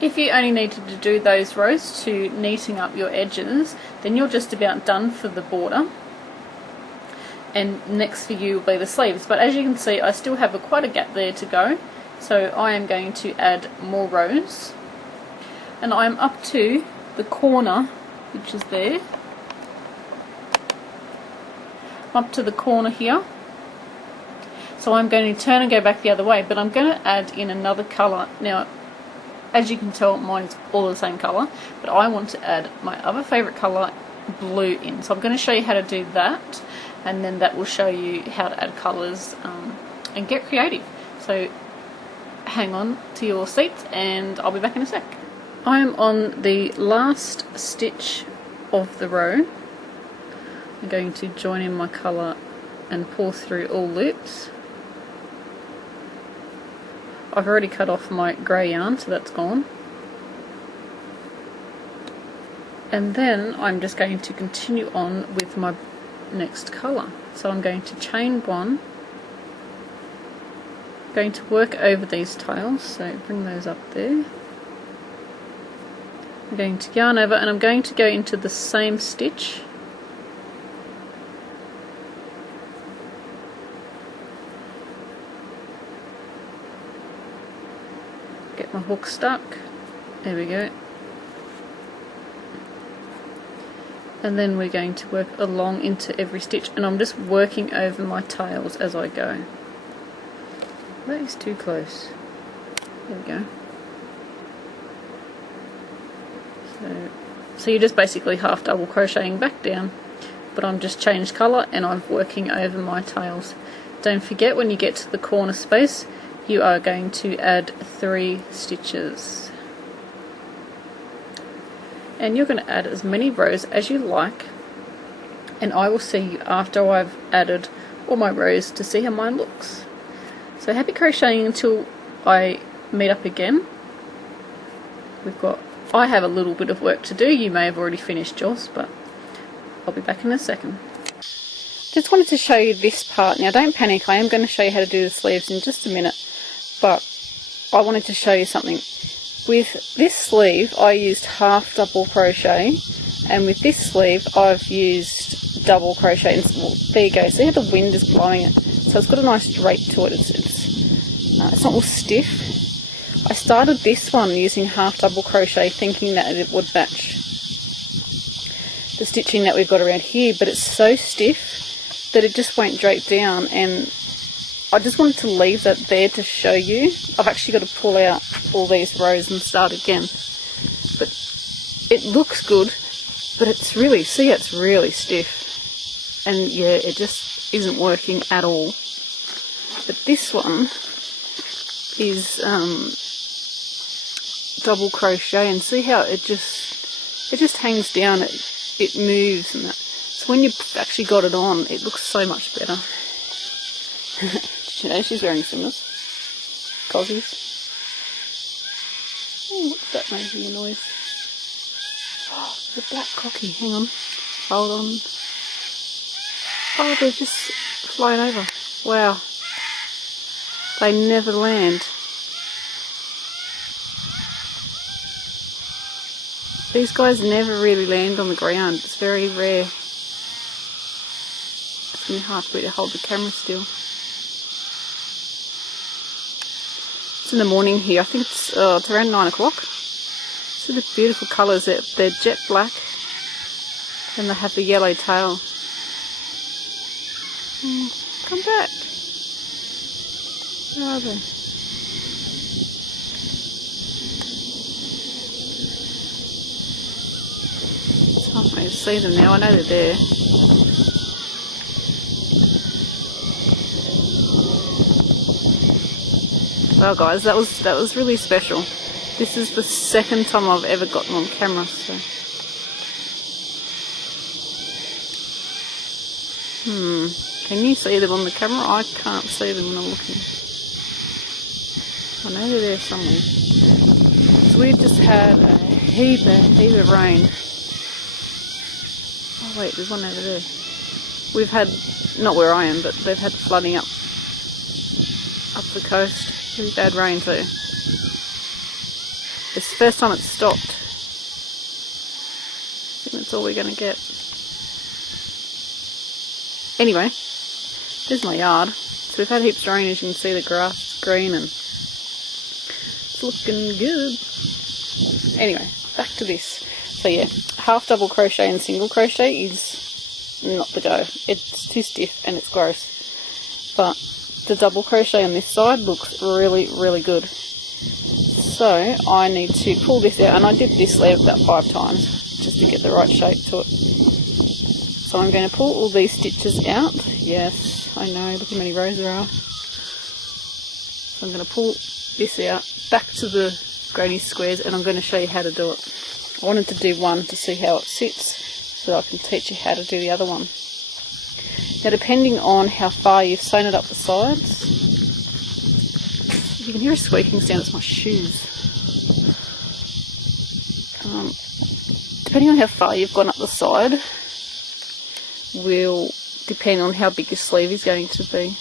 If you only needed to do those rows to neating up your edges, then you're just about done for the border. And next for you will be the sleeves. But as you can see, I still have quite a gap there to go. So I am going to add more rows. And I'm up to the corner, which is there. Up to the corner here. So I'm going to turn and go back the other way, but I'm going to add in another colour. Now, as you can tell, mine's all the same colour, but I want to add my other favourite colour, blue, in. So I'm going to show you how to do that, and then that will show you how to add colours and get creative. So hang on to your seats and I'll be back in a sec. I am on the last stitch of the row. I'm going to join in my colour and pull through all loops. I've already cut off my grey yarn, so that's gone. And then I'm just going to continue on with my next colour. So I'm going to chain one, going to work over these tails, so bring those up there. I'm going to yarn over and I'm going to go into the same stitch. Get my hook stuck. There we go. And then we're going to work along into every stitch, and I'm just working over my tails as I go. That is too close. There we go. So you're just basically half double crocheting back down, but I'm just changed colour and I'm working over my tails. Don't forget, when you get to the corner space, you are going to add 3 stitches. And you're going to add as many rows as you like, and I will see you after I've added all my rows to see how mine looks. So happy crocheting until I meet up again. I have a little bit of work to do. You may have already finished yours, but I'll be back in a second. Just wanted to show you this part. Now don't panic, I am going to show you how to do the sleeves in just a minute, but I wanted to show you something. With this sleeve I used half double crochet, and with this sleeve I've used double crochet. And well, there you go, see how the wind is blowing it, so it's got a nice drape to it. It's not all stiff. I started this one using half double crochet thinking that it would match the stitching that we've got around here, but it's so stiff that it just won't drape down, and I just wanted to leave that there to show you. I've actually got to pull out all these rows and start again, but it looks good, but it's really stiff, and yeah, it just isn't working at all. But this one is double crochet, and see how it just hangs down, it moves and that. So when you've actually got it on, it looks so much better. Did you know she's wearing swimmers? Cozzies. Oh, what's that making a noise? Oh, the black cocky, hang on. Hold on. Oh, they're just flying over. Wow. They never land. These guys never really land on the ground. It's very rare. It's going to be hard for me to hold the camera still. It's in the morning here. I think it's around 9 o'clock. See the beautiful colours. They're jet black, and they have the yellow tail. Come back. Where are they? It's hard for me to see them now. I know they're there. Well guys, that was really special. This is the second time I've ever got them on camera, so can you see them on the camera? I can't see them when I'm looking. I know they're there somewhere. So we've just had a heap of rain. Oh wait, there's one over there. We've had, not where I am, but they've had flooding up the coast. Really bad rain too. It's the first time it's stopped. I think that's all we're going to get. Anyway, there's my yard. So we've had heaps of rain, as you can see the grass is green and it's looking good. Anyway, back to this. So yeah, half double crochet and single crochet is not the go. It's too stiff and it's gross. But the double crochet on this side looks really, really good. So I need to pull this out, and I did this sleeve about 5 times just to get the right shape to it. So I'm going to pull all these stitches out. Yes, I know, look how many rows there are. So I'm going to pull this out back to the granny squares, and I'm going to show you how to do it. I wanted to do one to see how it sits so that I can teach you how to do the other one. Now depending on how far you've sewn it up the sides, you can hear a squeaking sound, it's my shoes. Depending on how far you've gone up the side will depend on how big your sleeve is going to be.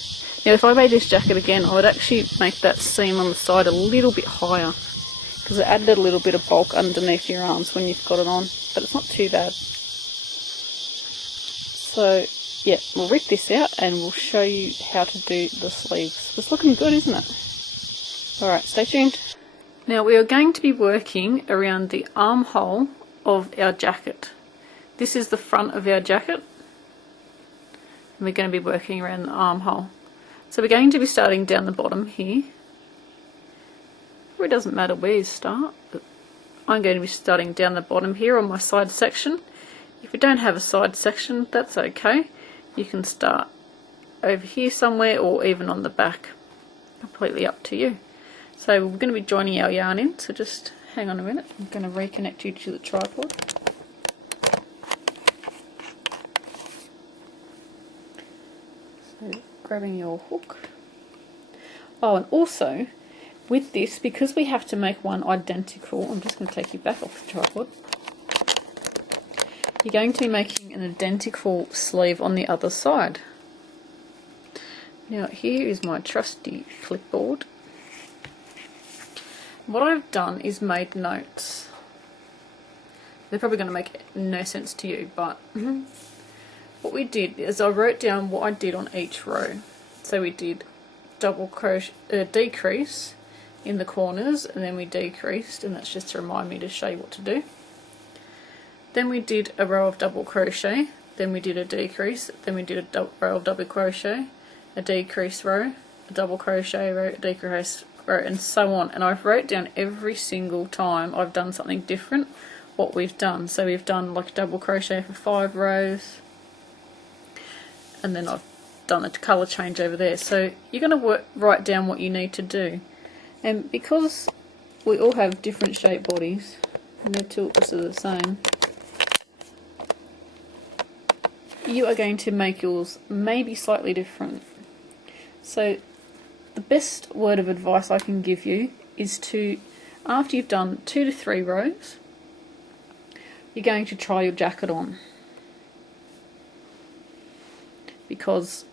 Now if I made this jacket again, I would actually make that seam on the side a little bit higher, because it added a little bit of bulk underneath your arms when you've got it on, but it's not too bad. So yeah, we'll rip this out and we'll show you how to do the sleeves. It's looking good, isn't it? Alright, stay tuned. Now we are going to be working around the armhole of our jacket. This is the front of our jacket, and we're going to be working around the armhole. So we're going to be starting down the bottom here. It doesn't matter where you start, but I'm going to be starting down the bottom here on my side section. If you don't have a side section, that's okay. You can start over here somewhere, or even on the back. Completely up to you. So we're going to be joining our yarn in, so just hang on a minute. I'm going to reconnect you to the tripod. So grabbing your hook. Oh, and also with this, because we have to make one identical, I'm just going to take you back off the tripod. You're going to be making an identical sleeve on the other side. Now here is my trusty clipboard. What I've done is made notes. They're probably going to make no sense to you, but what we did is I wrote down what I did on each row. So we did double crochet, decrease in the corners, and then we decreased, and that's just to remind me to show you what to do. Then we did a row of double crochet, then we did a decrease, then we did a row of double crochet, a decrease row, a double crochet row, a decrease row, and so on. And I've wrote down every single time I've done something different what we've done. So we've done like double crochet for 5 rows, and then I've done a colour change over there. So you're going to write down what you need to do, and because we all have different shaped bodies and they're tilts are the same, you are going to make yours maybe slightly different. So the best word of advice I can give you is to, after you've done 2 to 3 rows, you're going to try your jacket on, because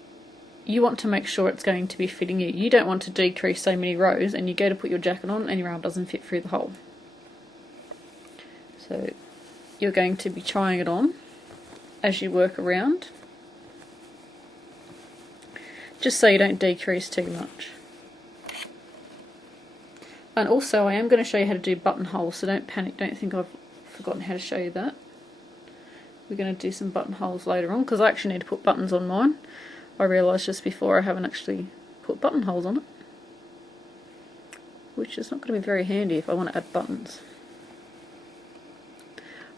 you want to make sure it's going to be fitting you. You don't want to decrease so many rows and you go to put your jacket on and your arm doesn't fit through the hole. So you're going to be trying it on as you work around, just so you don't decrease too much. And also I am going to show you how to do buttonholes, so don't panic, don't think I've forgotten how to show you that. We're going to do some buttonholes later on, because I actually need to put buttons on mine. I realised just before I haven't actually put buttonholes on it, which is not going to be very handy if I want to add buttons.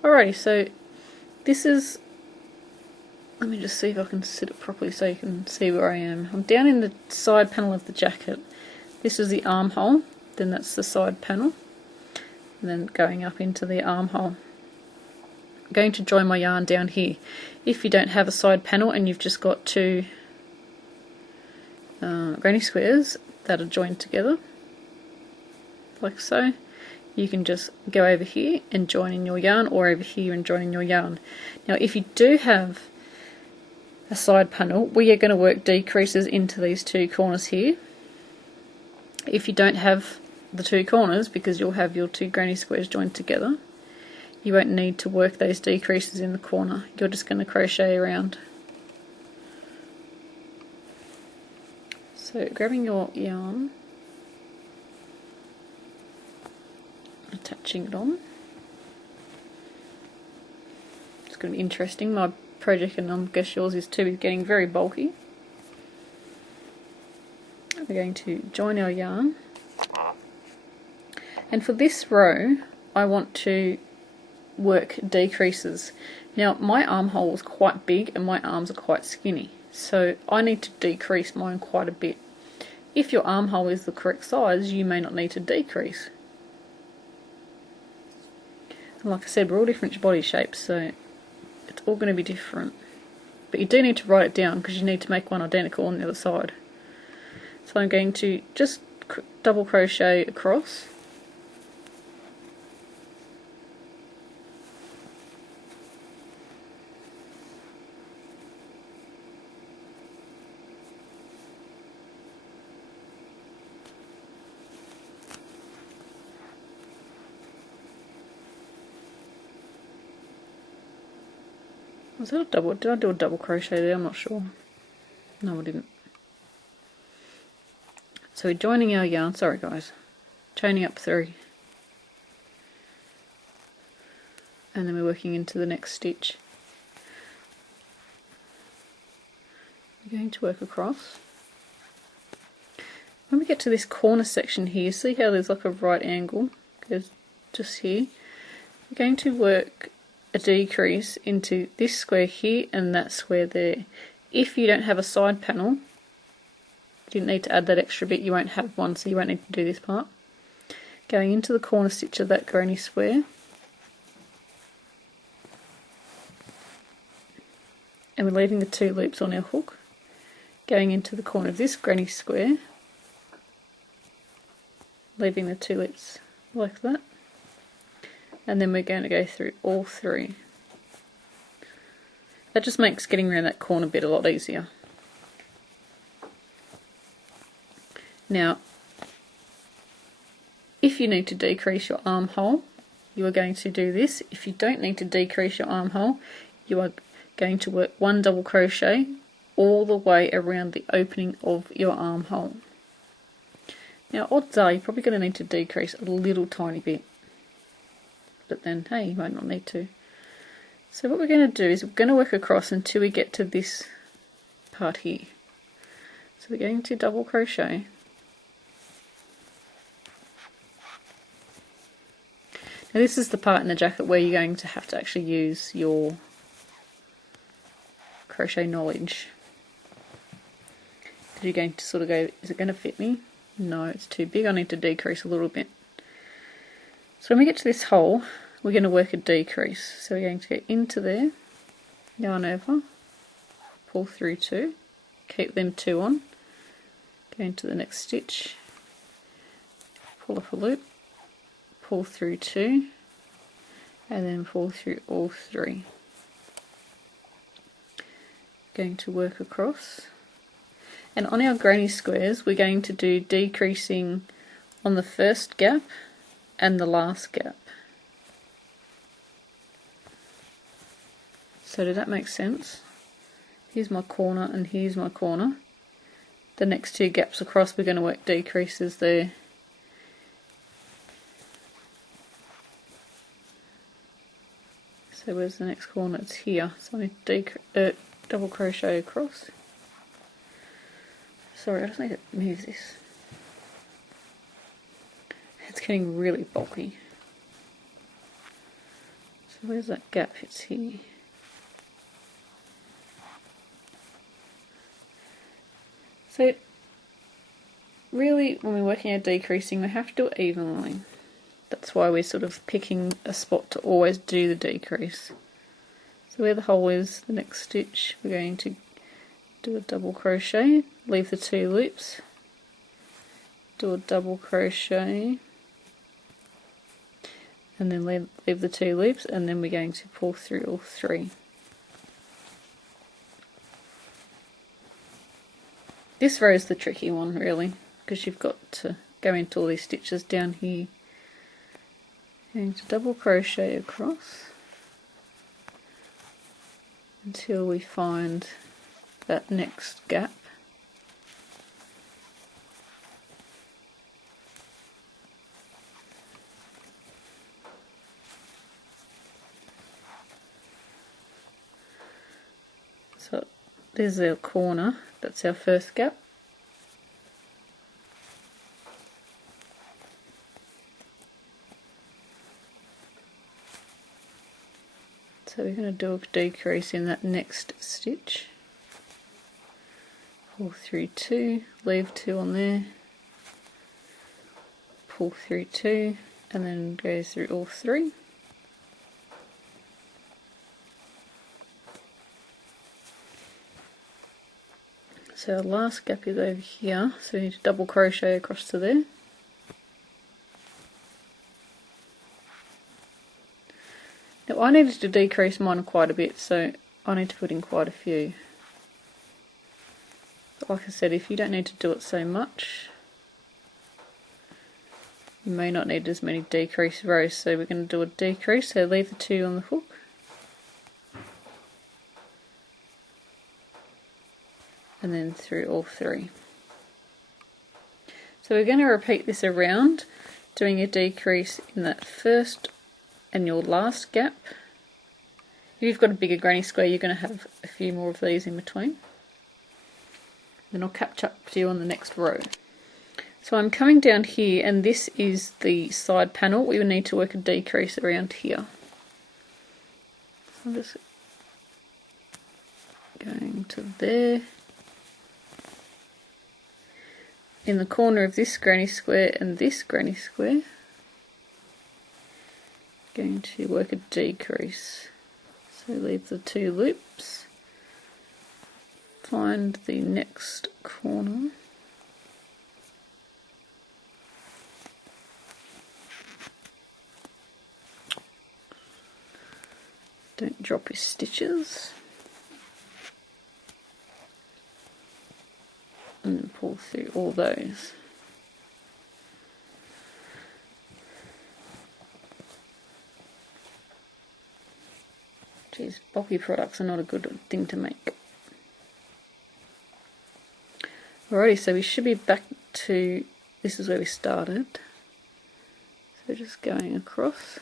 Alrighty, so this is, let me just see if I can sit it properly so you can see where I am. I'm down in the side panel of the jacket. This is the armhole, then that's the side panel, and then going up into the armhole. I'm going to join my yarn down here. If you don't have a side panel and you've just got 2 granny squares that are joined together, like so, you can just go over here and join in your yarn, or over here and join in your yarn. Now if you do have a side panel, we are going to work decreases into these 2 corners here. If you don't have the two corners, because you'll have your two granny squares joined together, you won't need to work those decreases in the corner. You're just going to crochet around. So grabbing your yarn, attaching it on. It's going to be interesting. My project, and I guess yours is too, is getting very bulky. We're going to join our yarn, and for this row I want to work decreases. Now my armhole was quite big and my arms are quite skinny, so I need to decrease mine quite a bit. If your armhole is the correct size, you may not need to decrease. And like I said, we're all different body shapes, so it's all going to be different. But you do need to write it down, because you need to make one identical on the other side. So I'm going to just double crochet across. Was that a double? Did I do a double crochet there? I'm not sure. No, I didn't. So we're joining our yarn, sorry guys, chaining up 3, and then we're working into the next stitch. We're going to work across. When we get to this corner section here, see how there's like a right angle, goes just here. We're going to work a decrease into this square here and that square there. If you don't have a side panel, you didn't need to add that extra bit, you won't have one, so you won't need to do this part. Going into the corner stitch of that granny square, and we're leaving the 2 loops on our hook. Going into the corner of this granny square, leaving the 2 loops like that, and then we're going to go through all 3. That just makes getting around that corner bit a lot easier. Now, if you need to decrease your armhole, you are going to do this. If you don't need to decrease your armhole, you are going to work 1 double crochet all the way around the opening of your armhole. Now, odds are you're probably going to need to decrease a little tiny bit, but then, hey, you might not need to. So what we're going to do is we're going to work across until we get to this part here. So we're going to double crochet. Now this is the part in the jacket where you're going to have to actually use your crochet knowledge. You're going to sort of go, is it going to fit me? No, it's too big, I need to decrease a little bit. So when we get to this hole, we're going to work a decrease. So we're going to go into there, yarn over, pull through 2, keep them 2 on, go into the next stitch, pull up a loop, pull through 2, and then pull through all 3. Going to work across, and on our granny squares we're going to do decreasing on the first gap and the last gap. So did that make sense? Here's my corner and here's my corner. The next 2 gaps across we're going to work decreases there. So where's the next corner? It's here. So I need to double crochet across. Sorry, I just need to move this. It's getting really bulky. So where's that gap? It's here. So really, when we're working out decreasing, we have to do it evenly. That's why we're sort of picking a spot to always do the decrease. So where the hole is, the next stitch, we're going to do a double crochet, leave the 2 loops, do a double crochet, and then leave the 2 loops, and then we're going to pull through all 3. This row is the tricky one really, because you've got to go into all these stitches down here. Going to double crochet across until we find that next gap. So there's our corner, that's our first gap. So we're going to do a decrease in that next stitch. Pull through 2, leave 2 on there, pull through 2, and then go through all 3. So our last gap is over here, so we need to double crochet across to there. Now I needed to decrease mine quite a bit, so I need to put in quite a few. But like I said, if you don't need to do it so much, you may not need as many decrease rows, so we're going to do a decrease, so leave the 2 on the hook. And then through all 3. So we're going to repeat this around, doing a decrease in that first and your last gap. If you've got a bigger granny square, you're going to have a few more of these in between. Then I'll catch up to you on the next row. So I'm coming down here, and this is the side panel. We will need to work a decrease around here. So I'm just going to there. In the corner of this granny square and this granny square, going to work a decrease. So leave the 2 loops, find the next corner, don't drop your stitches, and then pull through all those. Geez, bulky products are not a good thing to make. Alrighty, so we should be back to, this is where we started. So just going across.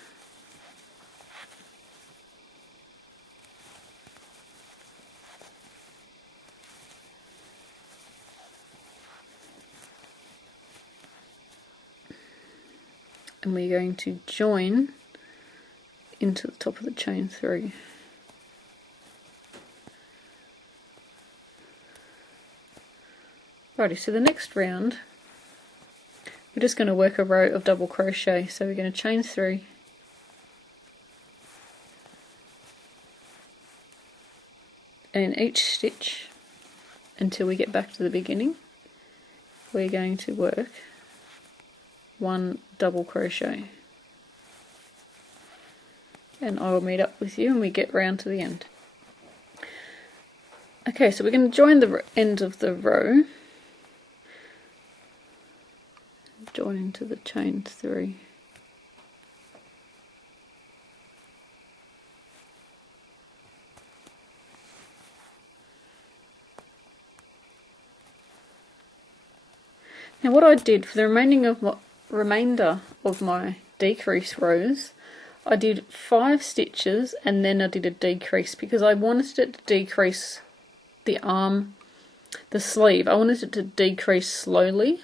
And we're going to join into the top of the chain 3. Righty, so the next round we're just going to work a row of double crochet. So we're going to chain 3, and in each stitch until we get back to the beginning we're going to work 1 double crochet, and I will meet up with you when we get round to the end. Okay, so we're going to join the end of the row, join into the chain 3. Now what I did for the remainder of my decrease rows, I did 5 stitches and then I did a decrease because I wanted it to decrease the arm, the sleeve. I wanted it to decrease slowly.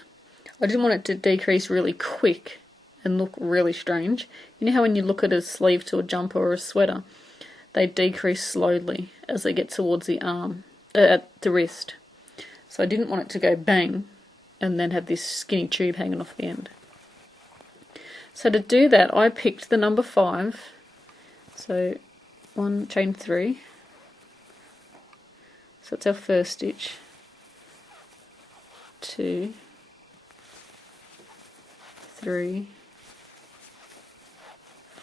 I didn't want it to decrease really quick and look really strange. You know how when you look at a sleeve to a jumper or a sweater, they decrease slowly as they get towards the arm, at the wrist. So I didn't want it to go bang and then have this skinny tube hanging off the end. So to do that, I picked the number 5. So 1, chain 3. So that's our first stitch. 2, 3,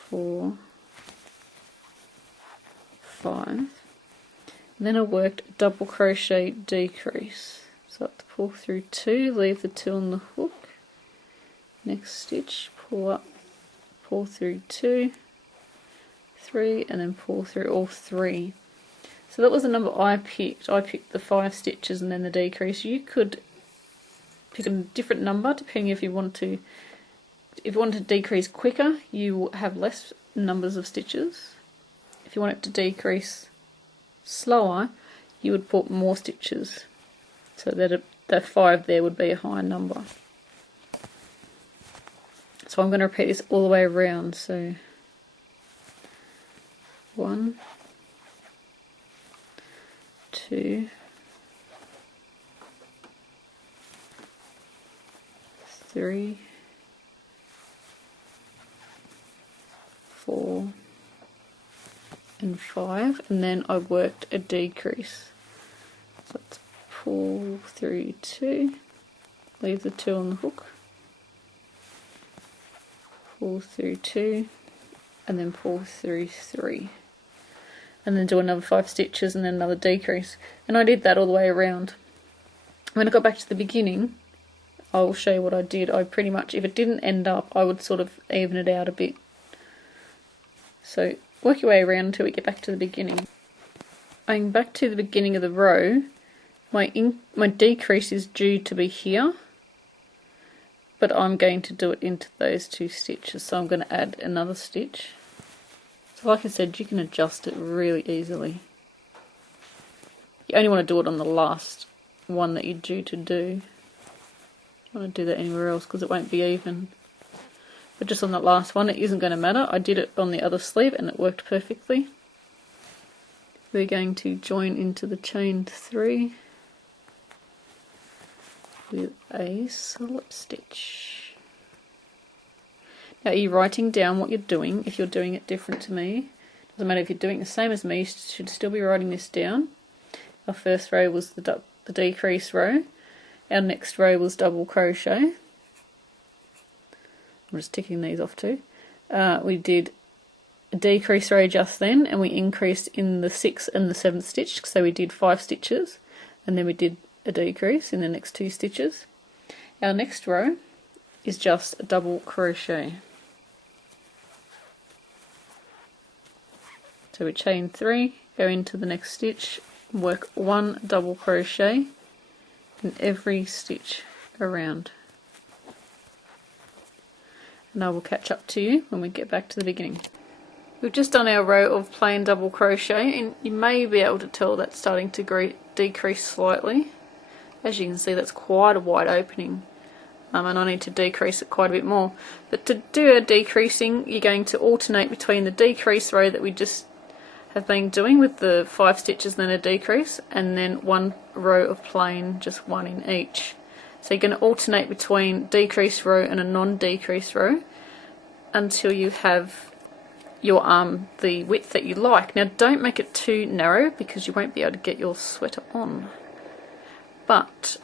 4, 5. And then I worked a double crochet decrease. So I have to pull through 2, leave the 2 on the hook, next stitch, pull up, pull through 2, 3, and then pull through all 3. So that was the number I picked. I picked the 5 stitches and then the decrease. You could pick a different number depending if you want to. If you want to decrease quicker, you will have less numbers of stitches. If you want it to decrease slower, you would put more stitches, so that the 5 there would be a higher number. So I'm going to repeat this all the way around. So 1, 2, 3, 4, and 5, and then I worked a decrease. So let's pull through 2, leave the 2 on the hook, pull through 2, and then pull through 3, and then do another 5 stitches and then another decrease. And I did that all the way around. When I got back to the beginning, I will show you what I did. I pretty much, if it didn't end up, I would sort of even it out a bit. So work your way around until we get back to the beginning. Going back to the beginning of the row, my decrease is due to be here, but I'm going to do it into those 2 stitches, so I'm going to add another stitch. So like I said, you can adjust it really easily. You only want to do it on the last one that you're due to do. You don't want to do that anywhere else because it won't be even. But just on that last one, it isn't going to matter. I did it on the other sleeve and it worked perfectly. We're going to join into the chain 3 with a slip stitch. Now, are you writing down what you're doing? If you're doing it different to me, doesn't matter if you're doing the same as me, you should still be writing this down. Our first row was the decrease row. Our next row was double crochet. I'm just ticking these off too. We did a decrease row just then, and we increased in the 6th and the 7th stitch, so we did 5 stitches, and then we did a decrease in the next 2 stitches. Our next row is just a double crochet. So we chain 3, go into the next stitch, work 1 double crochet in every stitch around. And I will catch up to you when we get back to the beginning. We've just done our row of plain double crochet, and you may be able to tell that's starting to decrease slightly. As you can see, that's quite a wide opening, and I need to decrease it quite a bit more. But to do our decreasing, you're going to alternate between the decrease row that we just have been doing with the 5 stitches then a decrease, and then 1 row of plain, just 1 in each. So you're going to alternate between decrease row and a non-decrease row until you have your arm the width that you like. Now don't make it too narrow because you won't be able to get your sweater on. But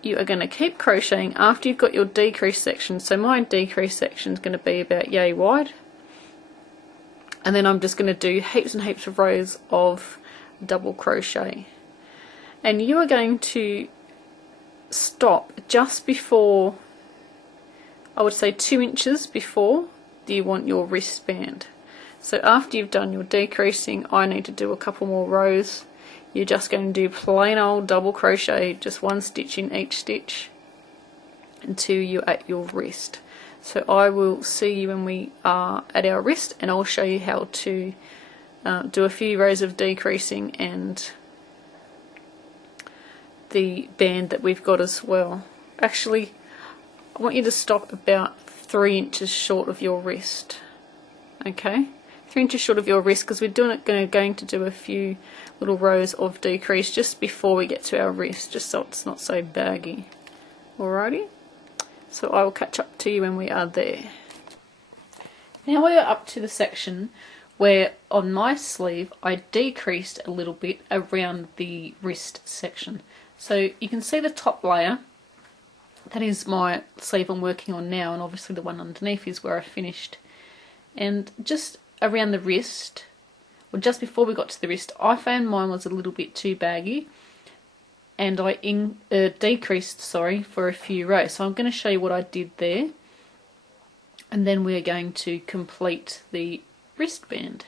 you are going to keep crocheting after you've got your decrease section. So my decrease section is going to be about yay wide. And then I'm just going to do heaps and heaps of rows of double crochet. And you are going to stop just before, I would say 2 inches before you want your wristband. So after you've done your decreasing, I need to do a couple more rows. You're just going to do plain old double crochet, just 1 stitch in each stitch until you're at your wrist. So I will see you when we are at our wrist, and I'll show you how to do a few rows of decreasing and the band that we've got as well. Actually, I want you to stop about 3 inches short of your wrist. Okay, 3 inches short of your wrist, because we're going to do a few little rows of decrease just before we get to our wrist, just so it's not so baggy. Alrighty, so I will catch up to you when we are there. Now we are up to the section where on my sleeve I decreased a little bit around the wrist section. So you can see the top layer, that is my sleeve I'm working on now, and obviously the one underneath is where I finished. And just around the wrist, or just before we got to the wrist, I found mine was a little bit too baggy, and I decreased for a few rows. So I'm going to show you what I did there, and then we are going to complete the wristband.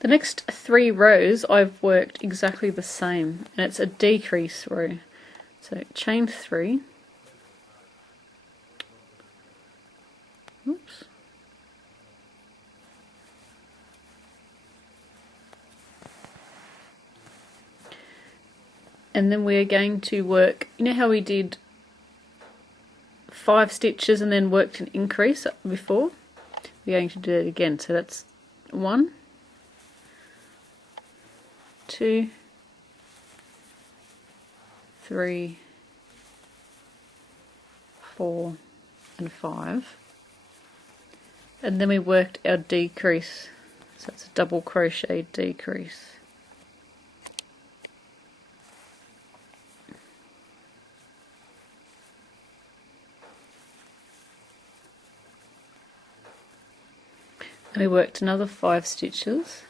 The next 3 rows I've worked exactly the same, and it's a decrease row. So chain 3, oops, and then we are going to work, you know how we did 5 stitches and then worked an increase before? We're going to do it again, so that's 1, 2, 3, 4 and 5, and then we worked our decrease, so it's a double crochet decrease. And we worked another 5 stitches,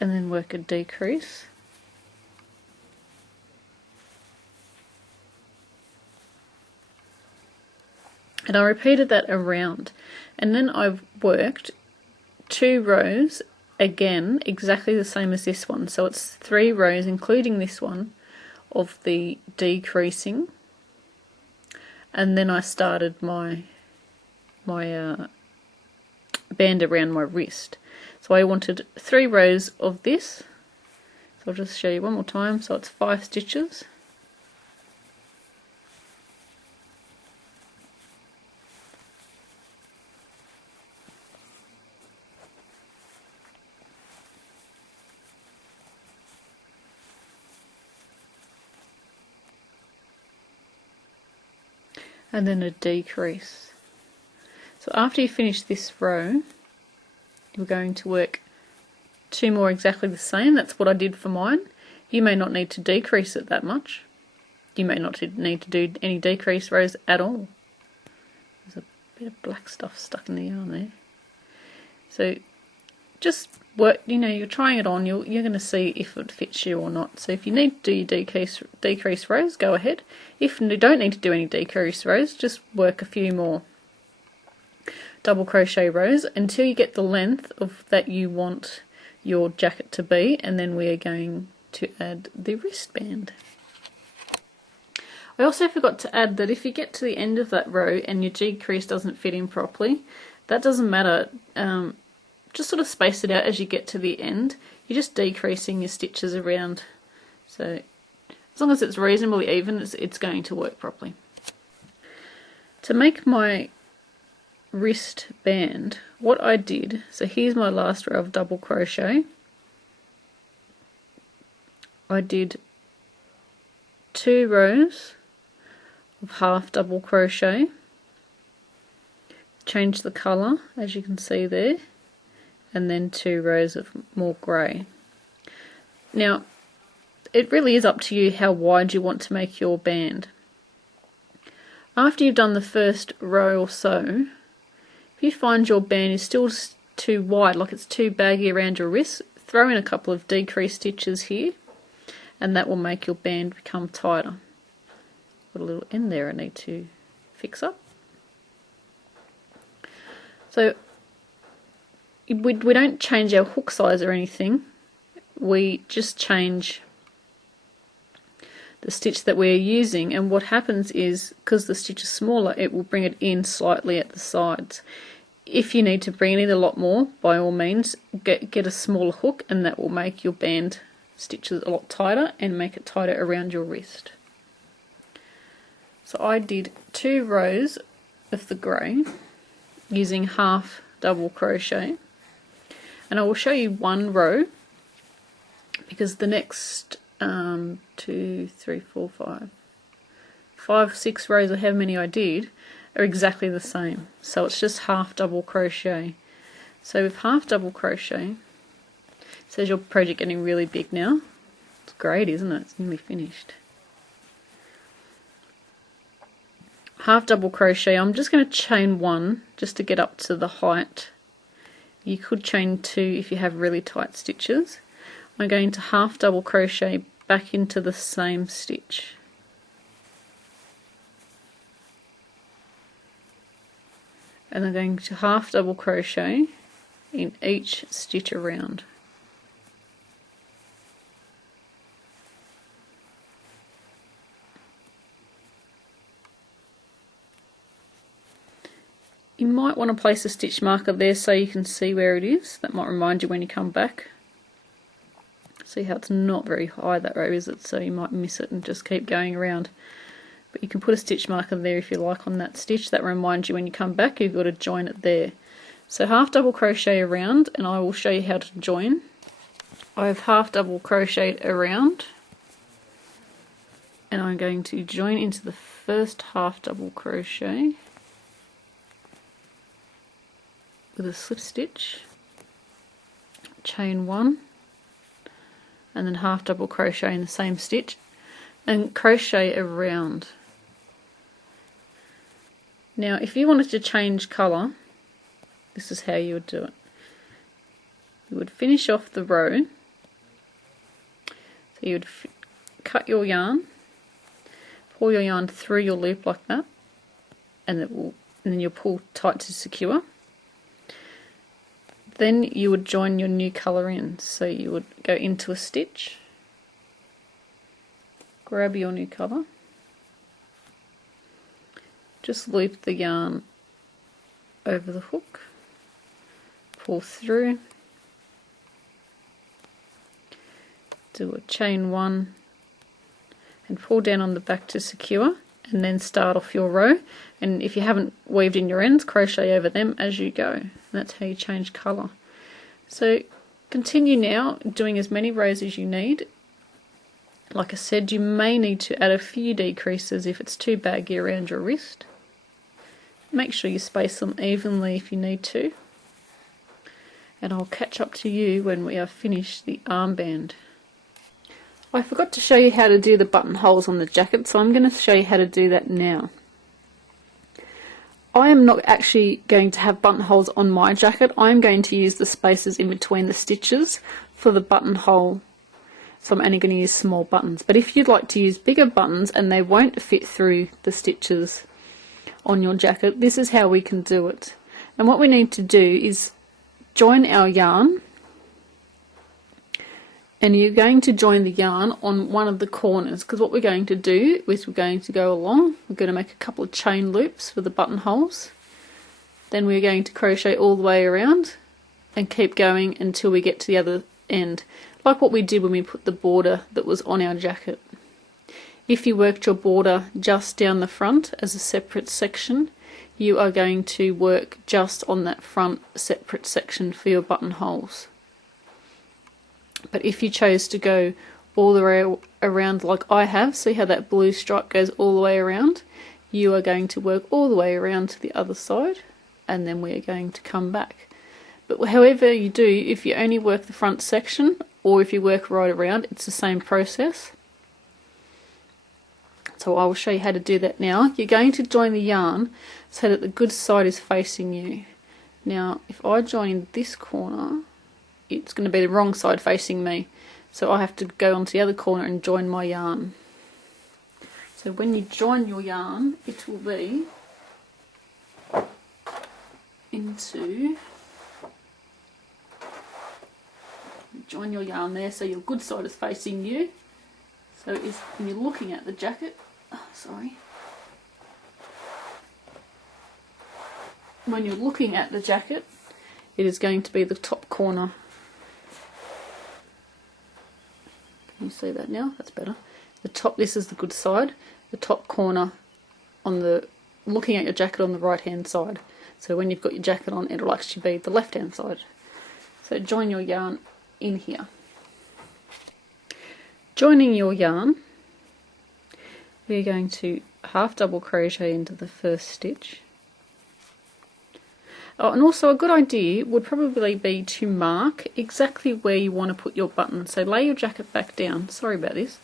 and then work a decrease, and I repeated that around, and then I've worked 2 rows again exactly the same as this one, so it's 3 rows including this one of the decreasing, and then I started my band around my wrist. So I wanted 3 rows of this, so I'll just show you one more time. So it's 5 stitches, and then a decrease. So after you finish this row, you're going to work 2 more exactly the same. That's what I did for mine. You may not need to decrease it that much. You may not need to do any decrease rows at all. There's a bit of black stuff stuck in the yarn there. So just work, you're trying it on, you're going to see if it fits you or not. So if you need to do your decrease rows, go ahead. If you don't need to do any decrease rows, just work a few more double crochet rows until you get the length of that you want your jacket to be, and then we are going to add the wristband. I also forgot to add that if you get to the end of that row and your decrease doesn't fit in properly, that doesn't matter. Just sort of space it out as you get to the end. You're just decreasing your stitches around, so as long as it's reasonably even, it's going to work properly. To make my wristband, what I did, so here's my last row of double crochet. I did 2 rows of half double crochet, change the colour as you can see there, and then 2 rows of more grey. Now it really is up to you how wide you want to make your band. After you've done the first row or so, if you find your band is still too wide, like it's too baggy around your wrist, throw in a couple of decrease stitches here, and that will make your band become tighter. Got a little end there I need to fix up. So we don't change our hook size or anything, we just change the stitch that we're using, and what happens is, because the stitch is smaller, it will bring it in slightly at the sides. If you need to bring it in a lot more, by all means get a smaller hook, and that will make your band stitches a lot tighter and make it tighter around your wrist. So I did 2 rows of the grey using half double crochet, and I will show you 1 row because the next 2, 3, 4, 5, 6 rows, or however many I did, are exactly the same. So it's just half double crochet. So with half double crochet, it says your project getting really big now. It's great, isn't it? It's nearly finished. half double crochet. I'm just going to chain 1 just to get up to the height. You could chain 2 if you have really tight stitches. I'm going to half double crochet back into the same stitch. And I'm going to half double crochet in each stitch around. You might want to place a stitch marker there so you can see where it is. That might remind you when you come back. See how it's not very high that row, is it? So you might miss it and just keep going around. But you can put a stitch marker there if you like on that stitch. That reminds you when you come back you've got to join it there. So half double crochet around, and I will show you how to join. I've half double crocheted around, and I'm going to join into the first half double crochet with a slip stitch, chain 1, and then half double crochet in the same stitch and crochet around. Now if you wanted to change colour, this is how you would do it. You would finish off the row, so you would cut your yarn, pull your yarn through your loop like that, and then you'll pull tight to secure. Then you would join your new colour in, so you would go into a stitch, grab your new colour, just loop the yarn over the hook, pull through, do a chain 1 and pull down on the back to secure, and then start off your row. And if you haven't weaved in your ends, crochet over them as you go. And that's how you change colour. So continue now doing as many rows as you need. Like I said, you may need to add a few decreases if it's too baggy around your wrist. Make sure you space them evenly if you need to. And I'll catch up to you when we have finished the armband. I forgot to show you how to do the buttonholes on the jacket, so I'm going to show you how to do that now. I am not actually going to have buttonholes on my jacket. I'm going to use the spaces in between the stitches for the buttonhole, so I'm only going to use small buttons. But if you'd like to use bigger buttons and they won't fit through the stitches on your jacket, this is how we can do it. And what we need to do is join our yarn, and you're going to join the yarn on one of the corners, because what we're going to do is we're going to go along, we're going to make a couple of chain loops for the buttonholes, then we're going to crochet all the way around and keep going until we get to the other end, like what we did when we put the border that was on our jacket. If you worked your border just down the front as a separate section, you are going to work just on that front separate section for your buttonholes. But if you chose to go all the way around like I have, see how that blue stripe goes all the way around, you are going to work all the way around to the other side, and then we are going to come back. But however you do, if you only work the front section or if you work right around, it's the same process. So I will show you how to do that now. You're going to join the yarn so that the good side is facing you. Now if I join this corner, it's going to be the wrong side facing me, so I have to go onto the other corner and join my yarn. So when you join your yarn, it will be into, join your yarn there so your good side is facing you. So it's when you're looking at the jacket, when you're looking at the jacket, it is going to be the top corner. Can you see that now? That's better. The top, this is the good side, the top corner on the, looking at your jacket on the right hand side. So when you've got your jacket on, it'll actually be the left hand side. So join your yarn in here. Joining your yarn, we're going to half double crochet into the first stitch. Oh, and also a good idea would probably be to mark exactly where you want to put your button. So lay your jacket back down. Sorry about this.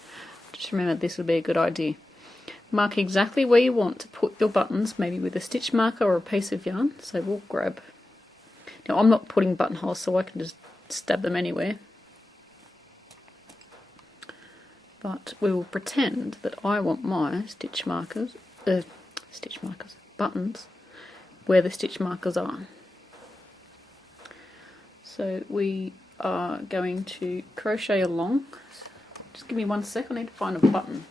Just remember this would be a good idea. mark exactly where you want to put your buttons, maybe with a stitch marker or a piece of yarn. So we'll grab, now I'm not putting buttonholes so I can just stab them anywhere, but we will pretend that I want my buttons where the stitch markers are. So we are going to crochet along. Just give me 1 sec, I need to find a button.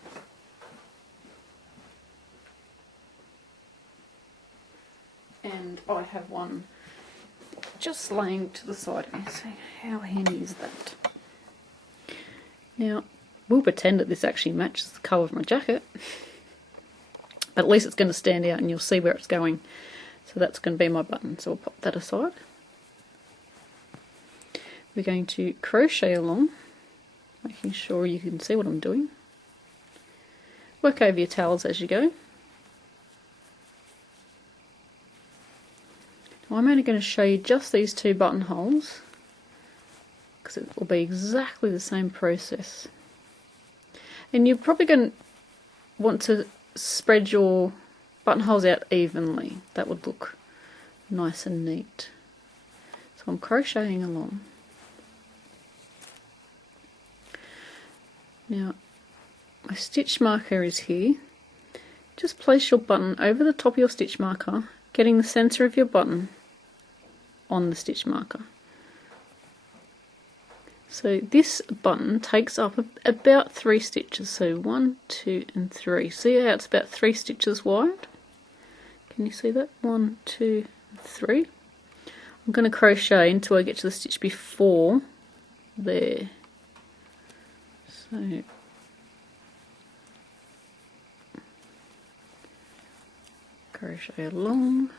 And I have one just laying to the side of me, so how handy is that? Now, we'll pretend that this actually matches the colour of my jacket, but at least it's going to stand out and you'll see where it's going. So that's going to be my button, so we'll pop that aside. We're going to crochet along, making sure you can see what I'm doing. Work over your tails as you go. Now I'm only going to show you just these 2 buttonholes, because it will be exactly the same process. And you're probably going to want to spread your buttonholes out evenly. That would look nice and neat. So I'm crocheting along. Now my stitch marker is here. Just place your button over the top of your stitch marker, getting the centre of your button on the stitch marker. So this button takes up about 3 stitches, so 1, 2 and 3. See how it's about 3 stitches wide? Can you see that? 1, 2, 3. I'm going to crochet until I get to the stitch before there. So crochet along.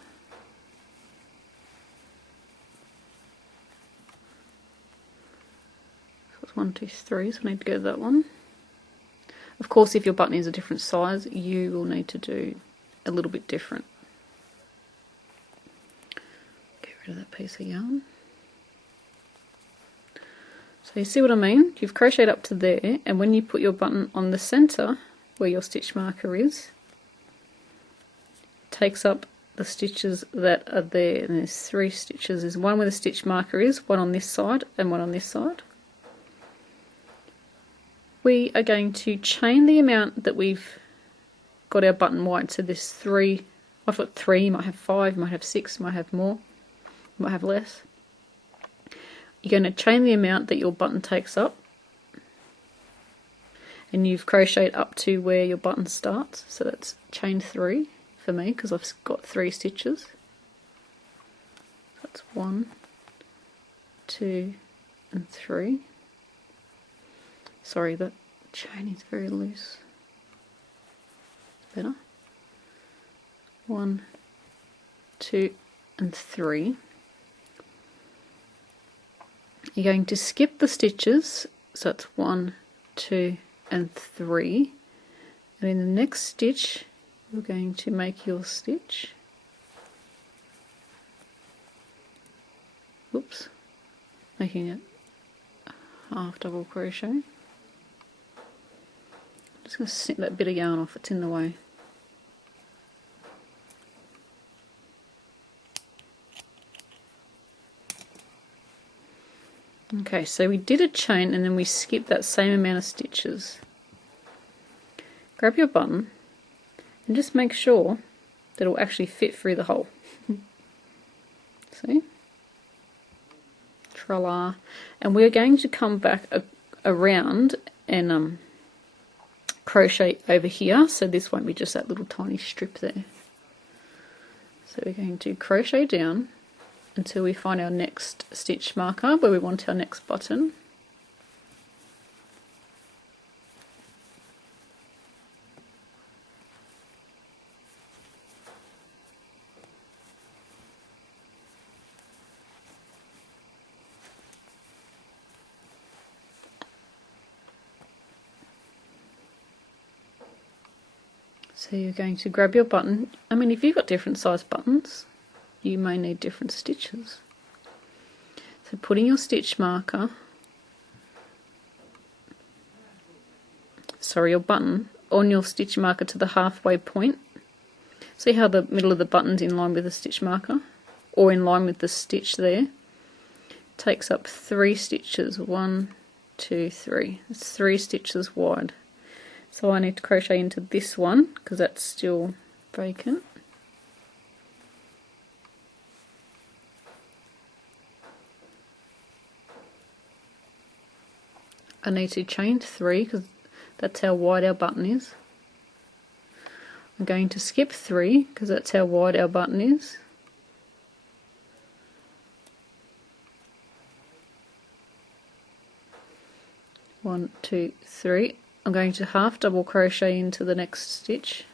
So it's 1, 2, 3, so I need to go to that one. Of course, if your button is a different size, you will need to do a little bit different. Get rid of that piece of yarn. So you see what I mean? You've crocheted up to there, and when you put your button on the centre where your stitch marker is, it takes up the stitches that are there, and there's 3 stitches. There's one where the stitch marker is, one on this side and one on this side. We are going to chain the amount that we've got our button wide. So there's 3, I've got 3, you might have 5, you might have 6, you might have more, you might have less. You're going to chain the amount that your button takes up, and you've crocheted up to where your button starts, so that's chain 3 for me because I've got 3 stitches. That's 1, 2 and 3. Sorry, that chain is very loose. Better. 1, 2 and 3. You're going to skip the stitches, so it's 1, 2 and 3, and in the next stitch you're going to make your stitch. Oops, making it half double crochet. I'm just going to snip that bit of yarn off, it's in the way. Okay, so we did a chain and then we skipped that same amount of stitches. Grab your button and just make sure that it will actually fit through the hole. See? Tra-la. And we're going to come back around and crochet over here, so this won't be just that little tiny strip there. So we're going to crochet down until we find our next stitch marker where we want our next button. So you're going to grab your button. I mean, if you've got different size buttons, you may need different stitches. So putting your stitch marker, sorry, your button on your stitch marker to the halfway point. See how the middle of the button's in line with the stitch marker, or in line with the stitch there? Takes up 3 stitches. 1, 2, 3. It's 3 stitches wide. So I need to crochet into this one because that's still vacant. I need to chain 3 because that's how wide our button is. I'm going to skip 3 because that's how wide our button is. One, 2, 3. I'm going to half double crochet into the next stitch.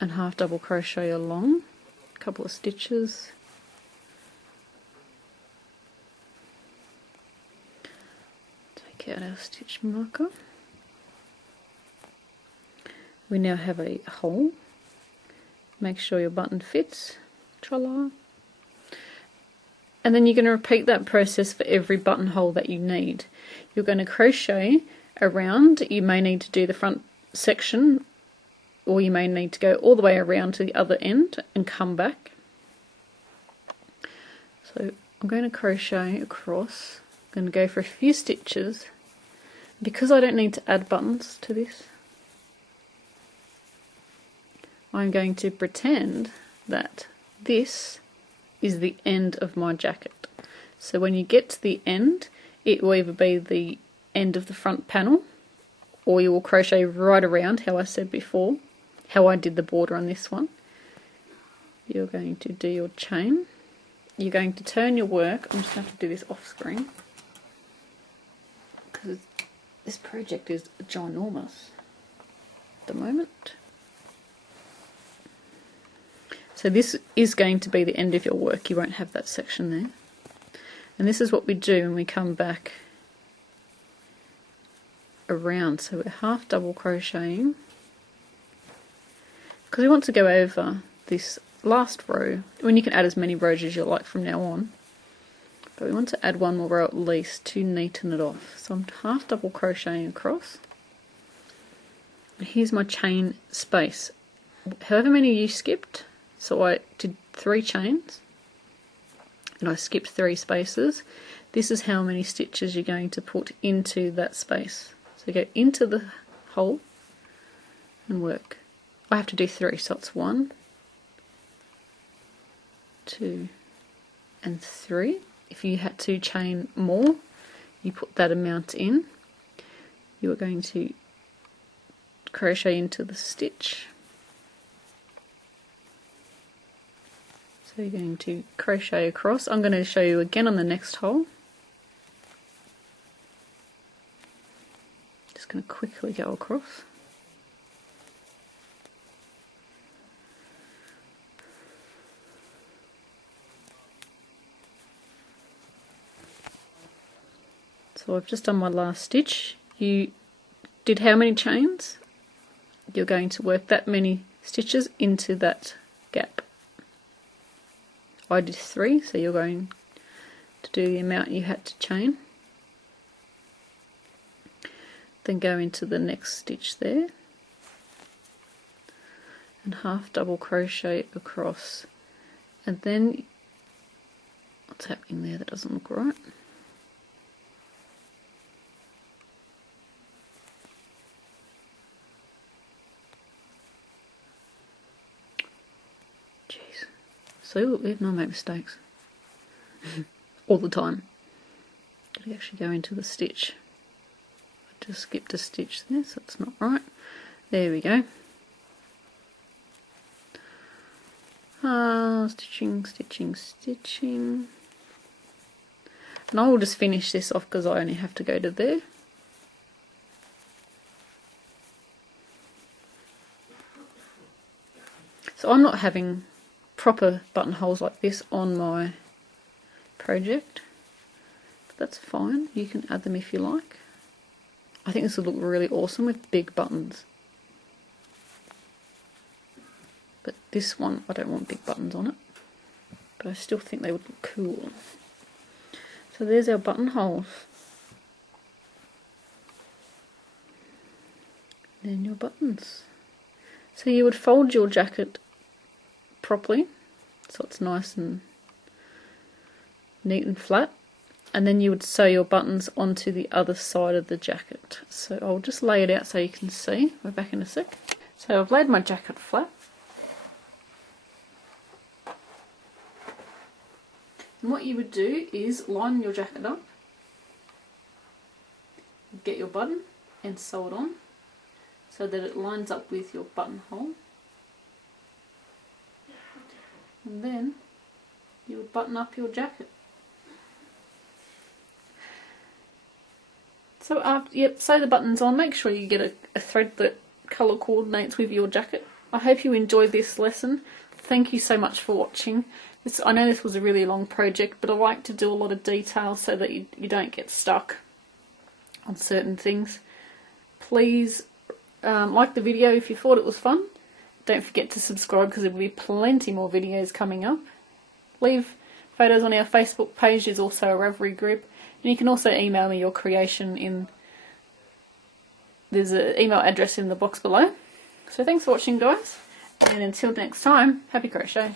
And half double crochet along, a couple of stitches. Take out our stitch marker. We now have a hole. Make sure your button fits. Tra-la. And then you're going to repeat that process for every buttonhole that you need. You're going to crochet around. You may need to do the front section, or you may need to go all the way around to the other end and come back. So I'm going to crochet across. I'm going to go for a few stitches. Because I don't need to add buttons to this, I'm going to pretend that this is the end of my jacket. So when you get to the end, it will either be the end of the front panel, or you will crochet right around, how I said before, how I did the border on this one. You're going to do your chain. You're going to turn your work. I'm just going to have to do this off screen because this project is ginormous at the moment. So this is going to be the end of your work. You won't have that section there. And this is what we do when we come back around. So we're half double crocheting because we want to go over this last row. When you can add as many rows as you like from now on, but we want to add one more row at least to neaten it off. So I'm half double crocheting across, and here's my chain space. However many you skipped, so I did 3 chains and I skipped 3 spaces. This is how many stitches you're going to put into that space. So go into the hole and work. I have to do 3, so it's 1, 2 and 3. If you had to chain more, you put that amount in. You are going to crochet into the stitch. So you're going to crochet across. I'm going to show you again on the next hole. Just going to quickly go across. So I've just done my last stitch. You did how many chains? You're going to work that many stitches into that gap. I did 3, so you're going to do the amount you had to chain. Then go into the next stitch there and half double crochet across. And then, what's happening there? That doesn't look right. So even I make mistakes all the time. Gotta actually go into the stitch. I just skipped a stitch there, so it's not right. There we go. Stitching, stitching, stitching. And I will just finish this off because I only have to go to there. So I'm not having proper buttonholes like this on my project, but that's fine. You can add them if you like. I think this would look really awesome with big buttons, but this one I don't want big buttons on it. but I still think they would look cool. So there's our buttonholes. Then your buttons. So you would fold your jacket properly, so it's nice and neat and flat, and then you would sew your buttons onto the other side of the jacket. So I'll just lay it out so you can see. We're back in a sec. So I've laid my jacket flat. And what you would do is line your jacket up, get your button and sew it on so that it lines up with your buttonhole. And then you would button up your jacket. So after sew the buttons on, make sure you get a thread that colour coordinates with your jacket. I hope you enjoyed this lesson. Thank you so much for watching. I know this was a really long project, but I like to do a lot of detail so that you don't get stuck on certain things. Please like the video if you thought it was fun. Don't forget to subscribe because there will be plenty more videos coming up. Leave photos on our Facebook page. There's also a Ravelry group. And you can also email me your creation there's an email address in the box below. So thanks for watching, guys. And until next time, happy crochet.